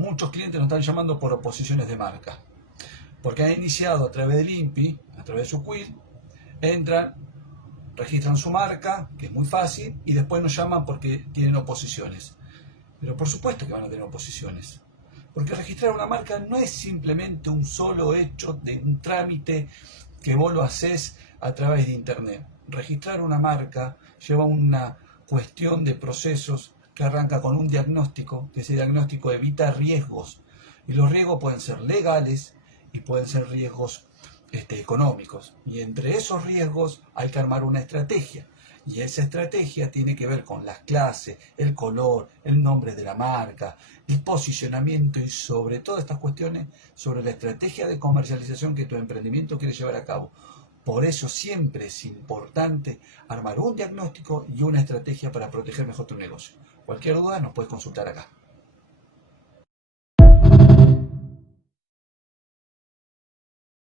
muchos clientes nos están llamando por oposiciones de marca, porque han iniciado a través del INPI, a través de su quill, entran, registran su marca, que es muy fácil, y después nos llaman porque tienen oposiciones. Pero por supuesto que van a tener oposiciones, porque registrar una marca no es simplemente un solo hecho de un trámite que vos lo haces a través de internet. Registrar una marca lleva una cuestión de procesos que arranca con un diagnóstico, que ese diagnóstico evita riesgos, y los riesgos pueden ser legales y pueden ser riesgos económicos, y entre esos riesgos hay que armar una estrategia, y esa estrategia tiene que ver con las clases, el color, el nombre de la marca, el posicionamiento y sobre todas estas cuestiones sobre la estrategia de comercialización que tu emprendimiento quiere llevar a cabo. Por eso siempre es importante armar un diagnóstico y una estrategia para proteger mejor tu negocio. Cualquier duda nos puedes consultar acá.